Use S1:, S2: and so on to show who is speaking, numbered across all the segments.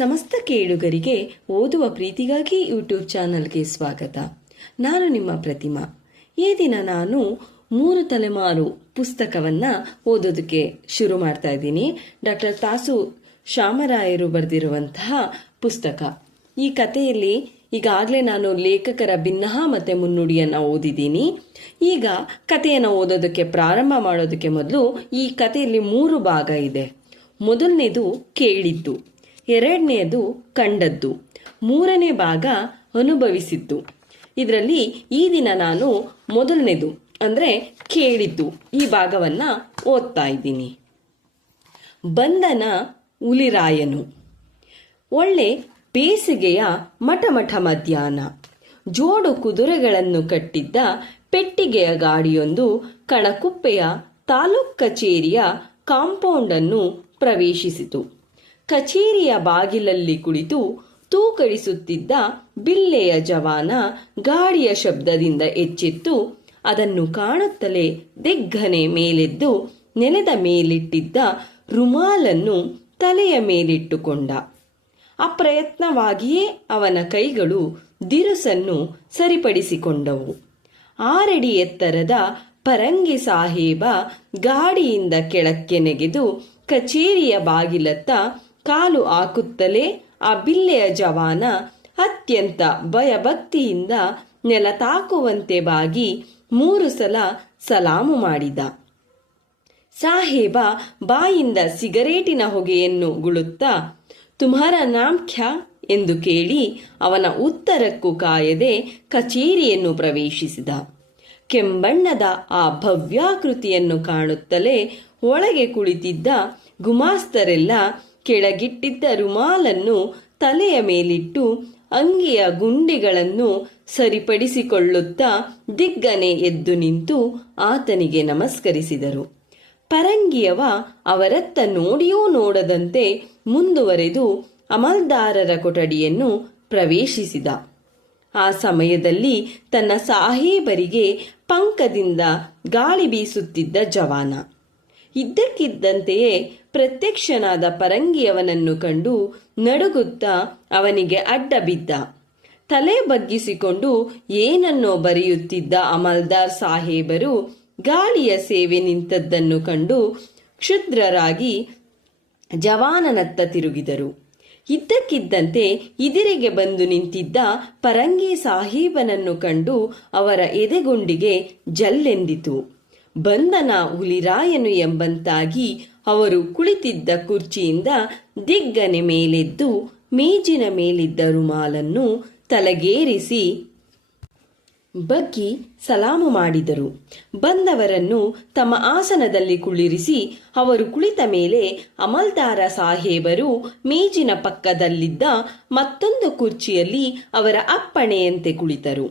S1: ಸಮಸ್ತ ಕೇಳುಗರಿಗೆ ಓದುವ ಪ್ರೀತಿಗಾಗಿ ಯೂಟ್ಯೂಬ್ ಚಾನಲ್ಗೆ ಸ್ವಾಗತ. ನಾನು ನಿಮ್ಮ ಪ್ರತಿಮಾ. ಈ ದಿನ ನಾನು ಮೂರು ತಲೆಮಾರು ಪುಸ್ತಕವನ್ನ ಓದೋದಕ್ಕೆ ಶುರು ಮಾಡ್ತಾ ಇದ್ದೀನಿ. ಡಾಕ್ಟರ್ ತಾಸು ಶ್ಯಾಮರಾಯರು ಬರೆದಿರುವಂತಹ ಪುಸ್ತಕ. ಈ ಕಥೆಯಲ್ಲಿ ಈಗಾಗಲೇ ನಾನು ಲೇಖಕರ ಭಿನ್ನಹ ಮತ್ತೆ ಮುನ್ನುಡಿಯನ್ನ ಓದಿದ್ದೀನಿ. ಈಗ ಕಥೆಯನ್ನು ಓದೋದಕ್ಕೆ ಪ್ರಾರಂಭ ಮಾಡೋದಕ್ಕೆ ಮೊದಲು ಈ ಕಥೆಯಲ್ಲಿ ಮೂರು ಭಾಗ ಇದೆ. ಮೊದಲನೇದು ಕೇಳಿದ್ದು. ಎರಡನೆಯದು ಕಂಡದ್ದು. ಮೂರನೇ ಭಾಗ ಅನುಭವಿಸಿದ್ದು. ಇದರಲ್ಲಿ ಈ ದಿನ ನಾನು ಮೊದಲನೇದು, ಅಂದ್ರೆ ಕೇಳಿದ್ದು. ಈ ಭಾಗವನ್ನ ಓದ್ತಾ ಇದ್ದೀನಿ. ಬಂಧನ ಉಲಿರಾಯನು ಒಳ್ಳೆ ಬೇಸಿಗೆಯ ಮಠಮಠ ಮಧ್ಯಾಹ್ನ. ಜೋಡು ಕುದುರೆಗಳನ್ನು ಕಟ್ಟಿದ್ದ ಪೆಟ್ಟಿಗೆಯ ಗಾಡಿಯೊಂದು ಕಣಕುಪ್ಪೆಯ ತಾಲೂಕ್ ಕಚೇರಿಯ ಕಾಂಪೌಂಡನ್ನು ಪ್ರವೇಶಿಸಿತು. ಕಚೇರಿಯ ಬಾಗಿಲಲ್ಲಿ ಕುಳಿತು ತೂಕಡಿಸುತ್ತಿದ್ದ ಬಿಲ್ಲೆಯ ಜವಾನ ಗಾಡಿಯ ಶಬ್ದದಿಂದ ಎಚ್ಚೆತ್ತು. ಅದನ್ನು ಕಾಣುತ್ತಲೇ ದಿಗ್ಗನೆ ಮೇಲೆದ್ದು ನೆಲದ ಮೇಲಿಟ್ಟಿದ್ದ ರುಮಾಲನ್ನು ತಲೆಯ ಮೇಲಿಟ್ಟುಕೊಂಡ. ಅಪ್ರಯತ್ನವಾಗಿಯೇ ಅವನ ಕೈಗಳು ದಿರುಸನ್ನು ಸರಿಪಡಿಸಿಕೊಂಡವು. ಆರಡಿ ಎತ್ತರದ ಪರಂಗಿ ಸಾಹೇಬ ಗಾಡಿಯಿಂದ ಕೆಳಕ್ಕೆ ನೆಗೆದು ಕಚೇರಿಯ ಬಾಗಿಲತ್ತ ಕಾಲು ಹಾಕುತ್ತಲೇ ಆ ಬಿಲ್ಲೆಯ ಜವಾನ ಅತ್ಯಂತ ಭಯಭಕ್ತಿಯಿಂದ ನೆಲ ತಾಕುವಂತೆ ಬಾಗಿ ಮೂರು ಸಲ ಸಲಾಮು ಮಾಡಿದ. ಸಾಹೇಬ ಬಾಯಿಂದ ಸಿಗರೇಟಿನ ಹೊಗೆಯನ್ನು ಗುಳುತ್ತಾ, ತುಮಾರ ನಾಮ್ ಖ್ಯಾ ಎಂದು ಕೇಳಿ ಅವನ ಉತ್ತರಕ್ಕೂ ಕಾಯದೆ ಕಚೇರಿಯನ್ನು ಪ್ರವೇಶಿಸಿದ. ಕೆಂಬಣ್ಣದ ಆ ಭವ್ಯಾಕೃತಿಯನ್ನು ಕಾಣುತ್ತಲೇ ಒಳಗೆ ಕುಳಿತಿದ್ದ ಗುಮಾಸ್ತರೆಲ್ಲ ಕೆಳಗಿಟ್ಟಿದ್ದ ರುಮಾಲನ್ನು ತಲೆಯ ಮೇಲಿಟ್ಟು ಅಂಗಿಯ ಗುಂಡಿಗಳನ್ನು ಸರಿಪಡಿಸಿಕೊಳ್ಳುತ್ತಾ ದಿಗ್ಗನೆ ಎದ್ದು ನಿಂತು ಆತನಿಗೆ ನಮಸ್ಕರಿಸಿದರು. ಪರಂಗಿಯವ ಅವರತ್ತ ನೋಡಿಯೂ ನೋಡದಂತೆ ಮುಂದುವರೆದು ಅಮಲ್ದಾರರ ಕೊಠಡಿಯನ್ನು ಪ್ರವೇಶಿಸಿದ. ಆ ಸಮಯದಲ್ಲಿ ತನ್ನ ಸಾಹೇಬರಿಗೆ ಪಂಕದಿಂದ ಗಾಳಿ ಬೀಸುತ್ತಿದ್ದ ಜವಾನ. ಇದ್ದಕ್ಕಿದ್ದಂತೆಯೇ ಪ್ರತ್ಯಕ್ಷನಾದ ಪರಂಗಿಯವನನ್ನು ಕಂಡು ನಡುಗುತ್ತಾ ಅವನಿಗೆ ಅಡ್ಡ ಬಿದ್ದ ತಲೆ ಬಗ್ಗಿಸಿಕೊಂಡು ಏನನ್ನೋ ಬರೆಯುತ್ತಿದ್ದ ಅಮಲ್ದಾರ್ ಸಾಹೇಬರು ಗಾಳಿಯ ಸೇವೆ ನಿಂತದ್ದನ್ನು ಕಂಡು ಕ್ಷುದ್ರರಾಗಿ ಜವಾನನತ್ತ ತಿರುಗಿದರು. ಇದ್ದಕ್ಕಿದ್ದಂತೆ ಇದಿರಿಗೆ ಬಂದು ನಿಂತಿದ್ದ ಪರಂಗಿ ಸಾಹೀಬನನ್ನು ಕಂಡು ಅವರ ಎದೆಗುಂಡಿಗೆ ಜಲ್ಲೆಂದಿತು. ಬಂದನ ಹುಲಿರಾಯನು ಎಂಬಂತಾಗಿ ಅವರು ಕುಳಿತಿದ್ದ ಕುರ್ಚಿಯಿಂದ ದಿಗ್ಗನೆ ಮೇಲೆದ್ದು ಮೇಜಿನ ಮೇಲಿದ್ದ ರುಮಾಲನ್ನು ತಲೆಗೇರಿಸಿ, ಬಗ್ಗಿ ಸಲಾಮು ಮಾಡಿದರು. ಬಂದವರನ್ನು ತಮ್ಮ ಆಸನದಲ್ಲಿ ಕುಳ್ಳಿರಿಸಿ, ಅವರು ಕುಳಿತ ಮೇಲೆ ಅಮಲ್ದಾರ ಸಾಹೇಬರು ಮೇಜಿನ ಪಕ್ಕದಲ್ಲಿದ್ದ ಮತ್ತೊಂದು ಕುರ್ಚಿಯಲ್ಲಿ ಅವರ ಅಪ್ಪಣೆಯಂತೆ ಕುಳಿತರು.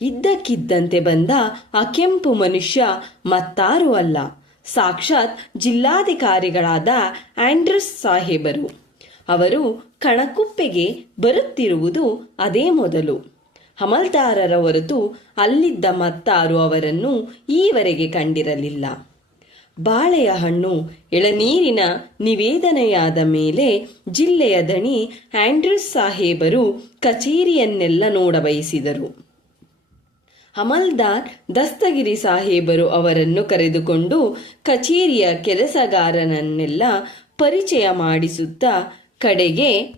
S1: ಇದ್ದಕ್ಕಿದ್ದಂತೆ ಬಂದ ಆ ಕೆಂಪು ಮನುಷ್ಯ ಮತ್ತಾರೂ ಅಲ್ಲ. ಸಾಕ್ಷಾತ್ ಜಿಲ್ಲಾಧಿಕಾರಿಗಳಾದ ಆಂಡ್ರಸ್ ಸಾಹೇಬರು. ಅವರು ಕಣಕುಪ್ಪೆಗೆ ಬರುತ್ತಿರುವುದು ಅದೇ ಮೊದಲು. ಹಮಲ್ದಾರರ ಹೊರತು ಅಲ್ಲಿದ್ದ ಮತ್ತಾರು ಅವರನ್ನು ಈವರೆಗೆ ಕಂಡಿರಲಿಲ್ಲ. ಬಾಳೆಯ ಹಣ್ಣು, ಎಳನೀರಿನ ನಿವೇದನೆಯಾದ ಮೇಲೆ ಜಿಲ್ಲೆಯ ದಣಿ ಆಂಡ್ರೂಸ್ ಸಾಹೇಬರು ಕಚೇರಿಯನ್ನೆಲ್ಲ ನೋಡಬಯಸಿದರು. ಹಮಲ್ದಾರ್ ದಸ್ತಗಿರಿ ಸಾಹೇಬರು ಅವರನ್ನು ಕರೆದುಕೊಂಡು ಕಚೇರಿಯ ಕೆಲಸಗಾರನನ್ನೆಲ್ಲ ಪರಿಚಯ ಮಾಡಿಸುತ್ತಾ ಕಡೆಗೆ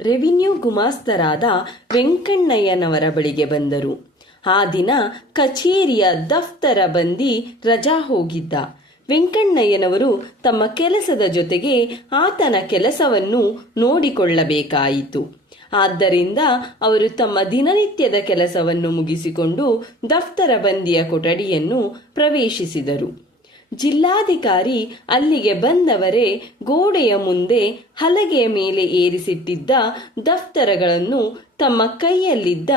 S1: ರೆವಿನ್ಯೂ ಗುಮಾಸ್ತರಾದ ವೆಂಕಣ್ಣಯ್ಯನವರ ಬಳಿಗೆ ಬಂದರು. ಆ ದಿನ ಕಚೇರಿಯ ದಫ್ತರ ಬಂದಿ ರಜಾ ಹೋಗಿದ್ದ. ವೆಂಕಣ್ಣಯ್ಯನವರು ತಮ್ಮ ಕೆಲಸದ ಜೊತೆಗೆ ಆತನ ಕೆಲಸವನ್ನು ನೋಡಿಕೊಳ್ಳಬೇಕಾಯಿತು. ಆದ್ದರಿಂದ ಅವರು ತಮ್ಮ ದಿನನಿತ್ಯದ ಕೆಲಸವನ್ನು ಮುಗಿಸಿಕೊಂಡು ದಫ್ತರ ಬಂದಿಯ ಕೊಠಡಿಯನ್ನು ಪ್ರವೇಶಿಸಿದರು. ಜಿಲ್ಲಾಧಿಕಾರಿ ಅಲ್ಲಿಗೆ ಬಂದವರೇ ಗೋಡೆಯ ಮುಂದೆ ಹಲಗೆಯ ಮೇಲೆ ಏರಿಸಿಟ್ಟಿದ್ದ ದಫ್ತರಗಳನ್ನು ತಮ್ಮ ಕೈಯಲ್ಲಿದ್ದ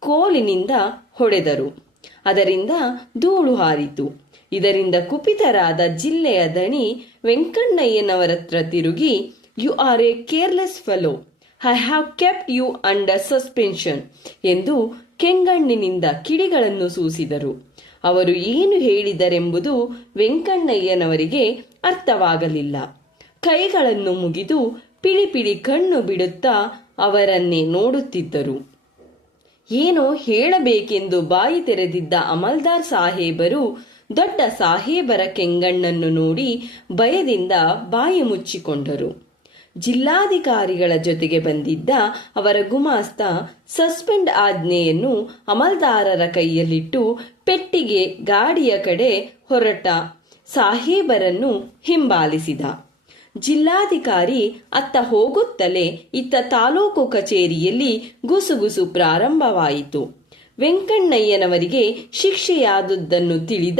S1: ಕೋಲಿನಿಂದ ಹೊಡೆದರು. ಅದರಿಂದ ಧೂಳು ಹಾರಿತು. ಇದರಿಂದ ಕುಪಿತರಾದ ಜಿಲ್ಲೆಯ ದಣಿ ವೆಂಕಣ್ಣಯ್ಯನವರತ್ರ ತಿರುಗಿ you are a careless fellow I have kept you under suspension ಎಂದು ಕೆಂಗಣ್ಣಿನಿಂದ ಕಿಡಿಗಳನ್ನು ಸೂಸಿದರು. ಅವರು ಏನು ಹೇಳಿದರೆಂಬುದು ವೆಂಕಣ್ಣಯ್ಯನವರಿಗೆ ಅರ್ಥವಾಗಲಿಲ್ಲ. ಕೈಗಳನ್ನು ಮುಗಿದು ಪಿಳಿ ಪಿಳಿ ಕಣ್ಣು ಬಿಡುತ್ತಾ ಅವರನ್ನೇ ನೋಡುತ್ತಿದ್ದರು. ಏನೋ ಹೇಳಬೇಕೆಂದು ಬಾಯಿ ತೆರೆದಿದ್ದ ಅಮಲ್ದಾರ್ ಸಾಹೇಬರು ದೊಡ್ಡ ಸಾಹೇಬರ ಕೆಂಗಣ್ಣನ್ನು ನೋಡಿ ಭಯದಿಂದ ಬಾಯಿ ಮುಚ್ಚಿಕೊಂಡರು. ಜಿಲ್ಲಾಧಿಕಾರಿಗಳ ಜೊತೆಗೆ ಬಂದಿದ್ದ ಅವರ ಗುಮಾಸ್ತ ಸಸ್ಪೆಂಡ್ ಆಜ್ಞೆಯನ್ನು ಅಮಲ್ದಾರರ ಕೈಯಲ್ಲಿಟ್ಟು ಪೆಟ್ಟಿಗೆ ಗಾಡಿಯ ಕಡೆ ಹೊರಟ ಸಾಹೇಬರನ್ನು ಹಿಂಬಾಲಿಸಿದ. ಜಿಲ್ಲಾಧಿಕಾರಿ ಅತ್ತ ಹೋಗುತ್ತಲೇ ಇತ್ತ ತಾಲೂಕು ಕಚೇರಿಯಲ್ಲಿ ಗುಸುಗುಸು ಪ್ರಾರಂಭವಾಯಿತು. ವೆಂಕಣ್ಣಯ್ಯನವರಿಗೆ ಶಿಕ್ಷೆಯಾದದ್ದನ್ನು ತಿಳಿದ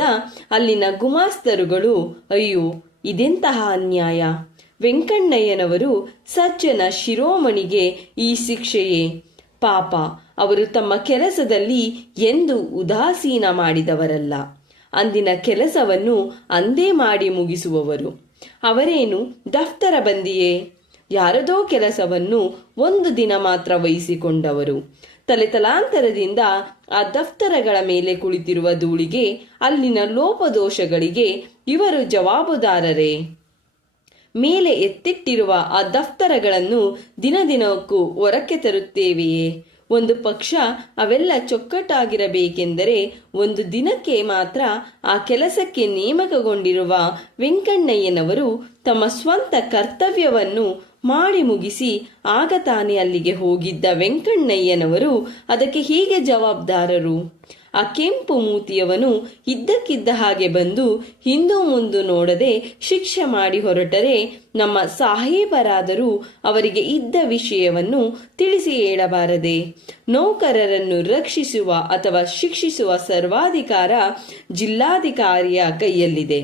S1: ಅಲ್ಲಿನ ಗುಮಾಸ್ತರುಗಳು, ಅಯ್ಯೋ, ಇದೆಂತಹ ಅನ್ಯಾಯ? ವೆಂಕಣ್ಣಯ್ಯನವರು ಸಜ್ಜನ ಶಿರೋಮಣಿಗೆ ಈ ಶಿಕ್ಷೆಯೇ? ಪಾಪ, ಅವರು ತಮ್ಮ ಕೆಲಸದಲ್ಲಿ ಎಂದು ಉದಾಸೀನ ಮಾಡಿದವರಲ್ಲ. ಅಂದಿನ ಕೆಲಸವನ್ನು ಅಂದೇ ಮಾಡಿ ಮುಗಿಸುವವರು. ಅವರೇನು, ದಫ್ತರ ಬಂದಿಯೇ, ಯಾರದೋ ಕೆಲಸವನ್ನು ಒಂದು ದಿನ ಮಾತ್ರ ವಹಿಸಿಕೊಂಡವರು. ತಲೆತಲಾಂತರದಿಂದ ಆ ದಫ್ತರಗಳ ಮೇಲೆ ಕುಳಿತಿರುವ ಧೂಳಿಗೆ, ಅಲ್ಲಿನ ಲೋಪದೋಷಗಳಿಗೆ ಇವರು ಜವಾಬುದಾರರೇ. ಮೇಲೆ ಎತ್ತಿಟ್ಟಿರುವ ಆ ದಫ್ತರಗಳನ್ನು ದಿನ ದಿನಕ್ಕೂ ಹೊರಕ್ಕೆ ತರುತ್ತೇವೆಯೇ? ಒಂದು ಪಕ್ಷ ಅವೆಲ್ಲ ಚೊಕ್ಕಟ್ಟಾಗಿರಬೇಕೆಂದರೆ ಒಂದು ದಿನಕ್ಕೆ ಮಾತ್ರ ಆ ಕೆಲಸಕ್ಕೆ ನೇಮಕಗೊಂಡಿರುವ ವೆಂಕಣ್ಣಯ್ಯನವರು ತಮ್ಮ ಸ್ವಂತ ಕರ್ತವ್ಯವನ್ನು ಮಾಡಿ ಮುಗಿಸಿ ಆಗ ತಾನೇ ಅಲ್ಲಿಗೆ ಹೋಗಿದ್ದ ವೆಂಕಣ್ಣಯ್ಯನವರು ಅದಕ್ಕೆ ಹೀಗೆ ಜವಾಬ್ದಾರರು? ಆ ಕೆಂಪು ಮೂತಿಯವನು ಇದ್ದಕ್ಕಿದ್ದ ಹಾಗೆ ಬಂದು ಹಿಂದೂ ಮುಂದು ನೋಡದೆ ಶಿಕ್ಷೆ ಮಾಡಿ ಹೊರಟರೆ ನಮ್ಮ ಸಾಹೇಬರಾದರೂ ಅವರಿಗೆ ಇದ್ದ ವಿಷಯವನ್ನು ತಿಳಿಸಿ ಹೇಳಬಾರದೆ. ನೌಕರರನ್ನು ರಕ್ಷಿಸುವ ಅಥವಾ ಶಿಕ್ಷಿಸುವ ಸರ್ವಾಧಿಕಾರ ಜಿಲ್ಲಾಧಿಕಾರಿಯ ಕೈಯಲ್ಲಿದೆ.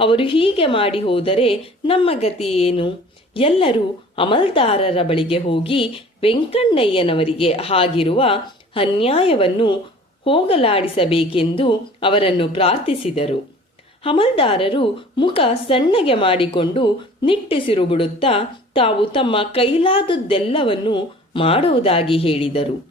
S1: ಅವರು ಹೀಗೆ ಮಾಡಿ ಹೋದರೆ ನಮ್ಮ ಗತಿ ಏನು? ಎಲ್ಲರೂ ಅಮಲ್ದಾರರ ಬಳಿಗೆ ಹೋಗಿ ವೆಂಕಣ್ಣಯ್ಯನವರಿಗೆ ಆಗಿರುವ ಅನ್ಯಾಯವನ್ನು ಹೋಗಲಾಡಿಸಬೇಕೆಂದು ಅವರನ್ನು ಪ್ರಾರ್ಥಿಸಿದರು. ಅಮಲ್ದಾರರು ಮುಖ ಸಣ್ಣಗೆ ಮಾಡಿಕೊಂಡು ನಿಟ್ಟುಸಿರು ಬಿಡುತ್ತಾ ತಾವು ತಮ್ಮ ಕೈಲಾದದ್ದೆಲ್ಲವನ್ನು ಮಾಡುವುದಾಗಿ ಹೇಳಿದರು.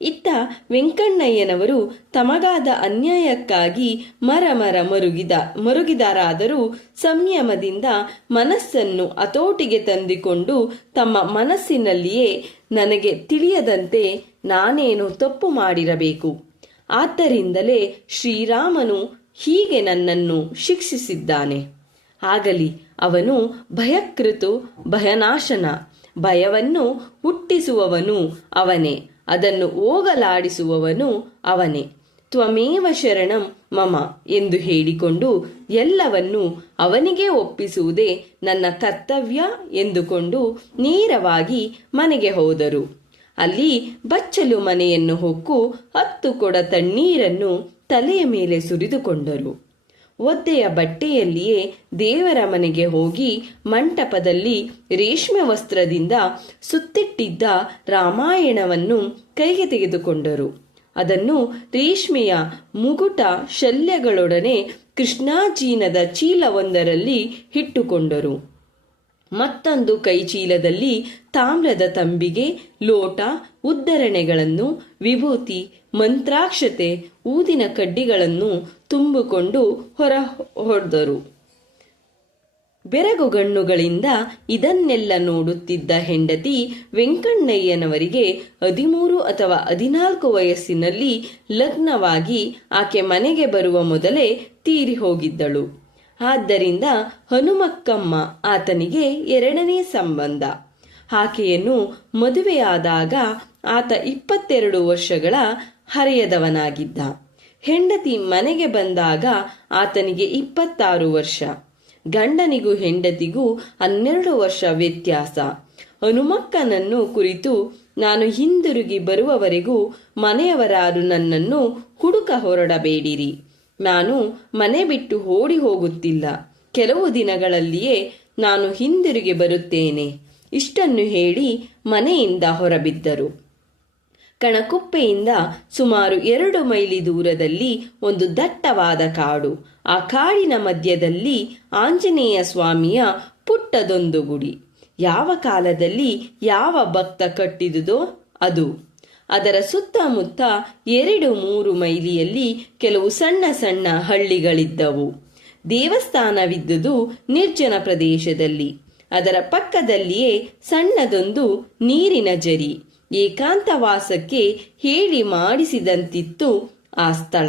S1: ಇತ್ತ ವೆಂಕಣ್ಣಯ್ಯನವರು ತಮಗಾದ ಅನ್ಯಾಯಕ್ಕಾಗಿ ಮರ ಮರ ಮರುಗಿದ, ಮರುಗಿದರಾದರೂ ಸಂಯಮದಿಂದ ಮನಸ್ಸನ್ನು ಹತೋಟಿಗೆ ತಂದಿಕೊಂಡು ತಮ್ಮ ಮನಸ್ಸಿನಲ್ಲಿಯೇ ನನಗೆ ತಿಳಿಯದಂತೆ ನಾನೇನು ತಪ್ಪು ಮಾಡಿರಬೇಕು? ಆದ್ದರಿಂದಲೇ ಶ್ರೀರಾಮನು ಹೀಗೆ ನನ್ನನ್ನು ಶಿಕ್ಷಿಸಿದ್ದಾನೆ. ಆಗಲಿ, ಅವನು ಭಯಕೃತು, ಭಯನಾಶನ, ಭಯವನ್ನು ಹುಟ್ಟಿಸುವವನು ಅವನೇ, ಅದನ್ನು ಹೋಗಲಾಡಿಸುವವನು ಅವನೇ. ತ್ವಮೇವ ಶರಣಂ ಮಮ ಎಂದು ಹೇಳಿಕೊಂಡು ಎಲ್ಲವನ್ನು ಅವನಿಗೆ ಒಪ್ಪಿಸುವುದೇ ನನ್ನ ಕರ್ತವ್ಯ ಎಂದುಕೊಂಡು ನೇರವಾಗಿ ಮನೆಗೆ ಹೋದರು. ಅಲ್ಲಿ ಬಚ್ಚಲು ಮನೆಯನ್ನು ಹೊಕ್ಕು ಹತ್ತು ಕೊಡ ತಣ್ಣೀರನ್ನು ತಲೆಯ ಮೇಲೆ ಸುರಿದುಕೊಂಡರು. ಒದ್ದೆಯ ಬಟ್ಟೆಯಲ್ಲಿಯೇ ದೇವರ ಮನೆಗೆ ಹೋಗಿ ಮಂಟಪದಲ್ಲಿ ರೇಷ್ಮೆ ವಸ್ತ್ರದಿಂದ ಸುತ್ತಿಟ್ಟಿದ್ದ ರಾಮಾಯಣವನ್ನು ಕೈಗೆ ತೆಗೆದುಕೊಂಡರು. ಅದನ್ನು ರೇಷ್ಮೆಯ ಮುಗುಟ ಶಲ್ಯಗಳೊಡನೆ ಕೃಷ್ಣಾಜೀನದ ಚೀಲವೊಂದರಲ್ಲಿ ಇಟ್ಟುಕೊಂಡರು. ಮತ್ತೊಂದು ಕೈಚೀಲದಲ್ಲಿ ತಾಮ್ರದ ತಂಬಿಗೆ ಲೋಟ, ಉದ್ದರಣೆಗಳನ್ನು, ವಿಭೂತಿ, ಮಂತ್ರಾಕ್ಷತೆ, ಊದಿನ ಕಡ್ಡಿಗಳನ್ನು ತುಂಬಿಕೊಂಡು ಹೊರ ಹೊಡೆದರು. ಬೆರಗುಗಣ್ಣುಗಳಿಂದ ಇದನ್ನೆಲ್ಲ ನೋಡುತ್ತಿದ್ದ ಹೆಂಡತಿ ವೆಂಕಣ್ಣಯ್ಯನವರಿಗೆ ಹದಿಮೂರು ಅಥವಾ ಹದಿನಾಲ್ಕು ವಯಸ್ಸಿನಲ್ಲಿ ಲಗ್ನವಾಗಿ ಆಕೆ ಮನೆಗೆ ಬರುವ ಮೊದಲೇ ತೀರಿ ಹೋಗಿದ್ದಳು. ಆದ್ದರಿಂದ ಹನುಮಕ್ಕಮ್ಮ ಆತನಿಗೆ ಎರಡನೇ ಸಂಬಂಧ. ಆಕೆಯನ್ನು ಮದುವೆಯಾದಾಗ ಆತ ಇಪ್ಪತ್ತೆರಡು ವರ್ಷಗಳ ಹರೆಯದವನಾಗಿದ್ದ. ಹೆಂಡತಿ ಮನೆಗೆ ಬಂದಾಗ ಆತನಿಗೆ ಇಪ್ಪತ್ತಾರು ವರ್ಷ. ಗಂಡನಿಗೂ ಹೆಂಡತಿಗೂ ಹನ್ನೆರಡು ವರ್ಷ ವ್ಯತ್ಯಾಸ. ಹನುಮಕ್ಕನನ್ನು ಕುರಿತು ನಾನು ಹಿಂದಿರುಗಿ ಬರುವವರೆಗೂ ಮನೆಯವರಾರು ನನ್ನನ್ನು ಹುಡುಕ ಹೊರಡಬೇಡಿರಿ. ನಾನು ಮನೆ ಬಿಟ್ಟು ಓಡಿ ಹೋಗುತ್ತಿಲ್ಲ. ಕೆಲವು ದಿನಗಳಲ್ಲಿಯೇ ನಾನು ಹಿಂದಿರುಗಿ ಬರುತ್ತೇನೆ. ಇಷ್ಟನ್ನು ಹೇಳಿ ಮನೆಯಿಂದ ಹೊರಬಿದ್ದರು. ಕಣಕುಪ್ಪೆಯಿಂದ ಸುಮಾರು ಎರಡು ಮೈಲಿ ದೂರದಲ್ಲಿ ಒಂದು ದಟ್ಟವಾದ ಕಾಡು. ಆ ಕಾಡಿನ ಮಧ್ಯದಲ್ಲಿ ಆಂಜನೇಯ ಸ್ವಾಮಿಯ ಪುಟ್ಟದೊಂದು ಗುಡಿ. ಯಾವ ಕಾಲದಲ್ಲಿ ಯಾವ ಭಕ್ತ ಕಟ್ಟಿದುದೋ ಅದು. ಅದರ ಸುತ್ತಮುತ್ತ ಎರಡು ಮೂರು ಮೈಲಿಯಲ್ಲಿ ಕೆಲವು ಸಣ್ಣ ಸಣ್ಣ ಹಳ್ಳಿಗಳಿದ್ದವು. ದೇವಸ್ಥಾನವಿದ್ದುದು ನಿರ್ಜನ ಪ್ರದೇಶದಲ್ಲಿ. ಅದರ ಪಕ್ಕದಲ್ಲಿಯೇ ಸಣ್ಣದೊಂದು ನೀರಿನ ಜರಿ, ಏಕಾಂತವಾಸಕ್ಕೆ ಹೇಳಿ ಮಾಡಿಸಿದಂತಿತ್ತು ಆ ಸ್ಥಳ.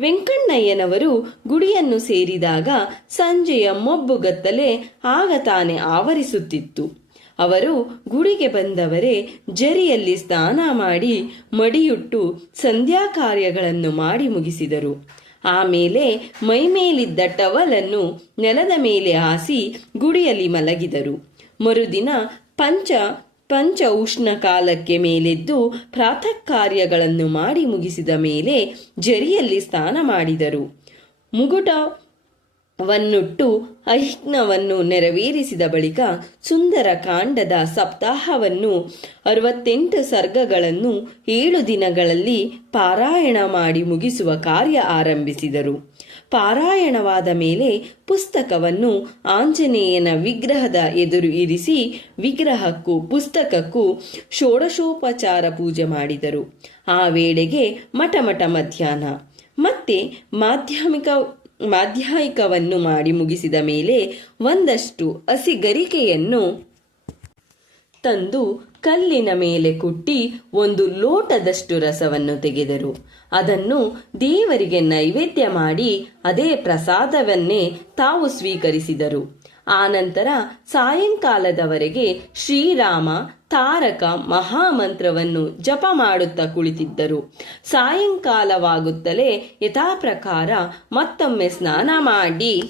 S1: ವೆಂಕಣ್ಣಯ್ಯನವರು ಗುಡಿಯನ್ನು ಸೇರಿದಾಗ ಸಂಜೆಯ ಮೊಬ್ಬುಗತ್ತಲೆ ಆಗ ತಾನೇ ಆವರಿಸುತ್ತಿತ್ತು. ಅವರು ಗುಡಿಗೆ ಬಂದವರೇ ಜರಿಯಲ್ಲಿ ಸ್ನಾನ ಮಾಡಿ ಮಡಿಯುಟ್ಟು ಸಂಧ್ಯಾ ಕಾರ್ಯಗಳನ್ನು ಮಾಡಿ ಮುಗಿಸಿದರು. ಆಮೇಲೆ ಮೈಮೇಲಿದ್ದ ಟವಲನ್ನು ನೆಲದ ಮೇಲೆ ಹಾಸಿ ಗುಡಿಯಲ್ಲಿ ಮಲಗಿದರು. ಮರುದಿನ ಪಂಚ ಪಂಚ ಉಷ್ಣ ಕಾಲಕ್ಕೆ ಮೇಲೆದ್ದು ಪ್ರಾತಃ ಕಾರ್ಯಗಳನ್ನು ಮಾಡಿ ಮುಗಿಸಿದ ಮೇಲೆ ಜರಿಯಲ್ಲಿ ಸ್ನಾನ ಮಾಡಿದರು. ಮುಗುಟವನ್ನುಟ್ಟು ಐಹ್ನವನ್ನು ನೆರವೇರಿಸಿದ ಬಳಿಕ ಸುಂದರ ಕಾಂಡದ ಸಪ್ತಾಹವನ್ನು, ಅರವತ್ತೆಂಟು ಸರ್ಗಗಳನ್ನು ಏಳು ದಿನಗಳಲ್ಲಿ ಪಾರಾಯಣ ಮಾಡಿ ಮುಗಿಸುವ ಕಾರ್ಯ ಆರಂಭಿಸಿದರು. ಪಾರಾಯಣವಾದ ಮೇಲೆ ಪುಸ್ತಕವನ್ನು ಆಂಜನೇಯನ ವಿಗ್ರಹದ ಎದುರು ಇರಿಸಿ ವಿಗ್ರಹಕ್ಕೂ ಪುಸ್ತಕಕ್ಕೂ ಷೋಡಶೋಪಚಾರ ಪೂಜೆ ಮಾಡಿದರು. ಆ ವೇಳೆಗೆ ಮಠಮಠ ಮಧ್ಯಾಹ್ನ. ಮತ್ತೆ ಮಾಧ್ಯಮಿಕ ಮಾಧ್ಯಾಯಿಕವನ್ನು ಮಾಡಿ ಮುಗಿಸಿದ ಮೇಲೆ ಒಂದಷ್ಟು ಹಸಿಗರಿಕೆಯನ್ನು ತಂದು ಕಲ್ಲಿನ ಮೇಲೆ ಕುಟ್ಟಿ ಒಂದು ಲೋಟದಷ್ಟು ರಸವನ್ನು ತೆಗೆದರು. ಅದನ್ನು ದೇವರಿಗೆ ನೈವೇದ್ಯ ಮಾಡಿ ಅದೇ ಪ್ರಸಾದವನ್ನೇ ತಾವು ಸ್ವೀಕರಿಸಿದರು. ಆನಂತರ ಸಾಯಂಕಾಲದವರೆಗೆ ಶ್ರೀರಾಮ ತಾರಕ ಮಹಾಮಂತ್ರವನ್ನು ಜಪ ಮಾಡುತ್ತಾ ಕುಳಿತಿದ್ದರು. ಸಾಯಂಕಾಲವಾಗುತ್ತಲೇ ಯಥಾಪ್ರಕಾರ ಮತ್ತೊಮ್ಮೆ ಸ್ನಾನ ಮಾಡಿ.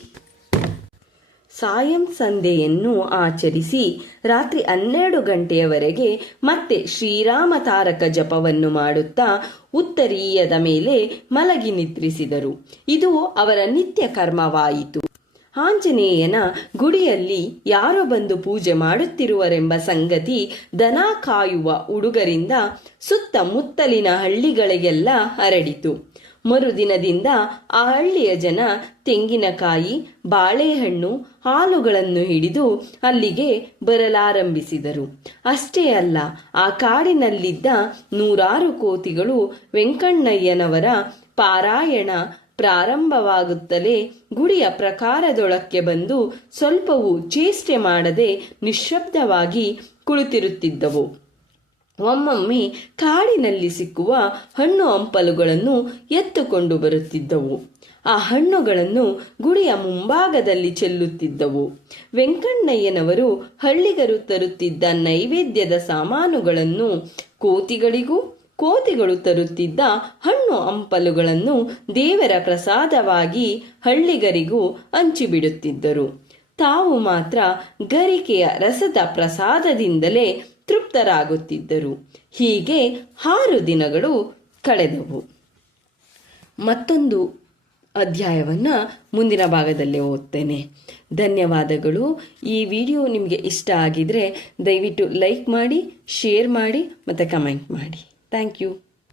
S1: ಸಾಯಂ ಸಂಧೆಯನ್ನು ಆಚರಿಸಿ ರಾತ್ರಿ ಹನ್ನೆರಡು ಗಂಟೆಯವರೆಗೆ ಮತ್ತೆ ಶ್ರೀರಾಮ ತಾರಕ ಜಪವನ್ನು ಮಾಡುತ್ತಾ ಉತ್ತರೀಯದ ಮೇಲೆ ಮಲಗಿ ನಿದ್ರಿಸಿದರು. ಇದು ಅವರ ನಿತ್ಯ ಕರ್ಮವಾಯಿತು. ಆಂಜನೇಯನ ಗುಡಿಯಲ್ಲಿ ಯಾರೋ ಬಂದು ಪೂಜೆ ಮಾಡುತ್ತಿರುವರೆಂಬ ಸಂಗತಿ ದನ ಕಾಯುವ ಹುಡುಗರಿಂದ ಸುತ್ತಮುತ್ತಲಿನ ಹಳ್ಳಿಗಳಿಗೆಲ್ಲ ಹರಡಿತು. ಮರುದಿನದಿಂದ ಆ ಹಳ್ಳಿಯ ಜನ ತೆಂಗಿನಕಾಯಿ, ಬಾಳೆಹಣ್ಣು, ಹಾಲುಗಳನ್ನು ಹಿಡಿದು ಅಲ್ಲಿಗೆ ಬರಲಾರಂಭಿಸಿದರು. ಅಷ್ಟೇ ಅಲ್ಲ, ಆ ಕಾಡಿನಲ್ಲಿದ್ದ ನೂರಾರು ಕೋತಿಗಳು ವೆಂಕಣ್ಣಯ್ಯನವರ ಪಾರಾಯಣ ಪ್ರಾರಂಭವಾಗುತ್ತಲೇ ಗುಡಿಯ ಪ್ರಕಾರದೊಳಕ್ಕೆ ಬಂದು ಸ್ವಲ್ಪವೂ ಚೇಷ್ಟೆ ಮಾಡದೆ ನಿಶ್ಶಬ್ದವಾಗಿ ಕುಳಿತಿರುತ್ತಿದ್ದವು. ಒಮ್ಮೊಮ್ಮೆ ಕಾಡಿನಲ್ಲಿ ಸಿಕ್ಕುವ ಹಣ್ಣು ಹಂಪಲುಗಳನ್ನು ಎತ್ತುಕೊಂಡು ಬರುತ್ತಿದ್ದವು. ಆ ಹಣ್ಣುಗಳನ್ನು ಗುಡಿಯ ಮುಂಭಾಗದಲ್ಲಿ ಚೆಲ್ಲುತ್ತಿದ್ದವು. ವೆಂಕಣ್ಣಯ್ಯನವರು ಹಳ್ಳಿಗರು ತರುತ್ತಿದ್ದ ನೈವೇದ್ಯದ ಸಾಮಾನುಗಳನ್ನು ಕೋತಿಗಳಿಗೂ ಕೋತಿಗಳು ತರುತ್ತಿದ್ದ ಹಣ್ಣು ಹಂಪಲುಗಳನ್ನು ದೇವರ ಪ್ರಸಾದವಾಗಿ ಹಳ್ಳಿಗರಿಗೂ ಹಂಚಿಬಿಡುತ್ತಿದ್ದರು. ತಾವು ಮಾತ್ರ ಗರಿಕೆಯ ರಸದ ಪ್ರಸಾದದಿಂದಲೇ ತೃಪ್ತರಾಗುತ್ತಿದ್ದರು. ಹೀಗೆ ಆರು ದಿನಗಳು ಕಳೆದವು. ಮತ್ತೊಂದು ಅಧ್ಯಾಯವನ್ನು ಮುಂದಿನ ಭಾಗದಲ್ಲಿ ಓದ್ತೇನೆ. ಧನ್ಯವಾದಗಳು. ಈ ವಿಡಿಯೋ ನಿಮಗೆ ಇಷ್ಟ ಆಗಿದ್ರೆ ದಯವಿಟ್ಟು ಲೈಕ್ ಮಾಡಿ, ಶೇರ್ ಮಾಡಿ ಮತ್ತು ಕಮೆಂಟ್ ಮಾಡಿ. Thank you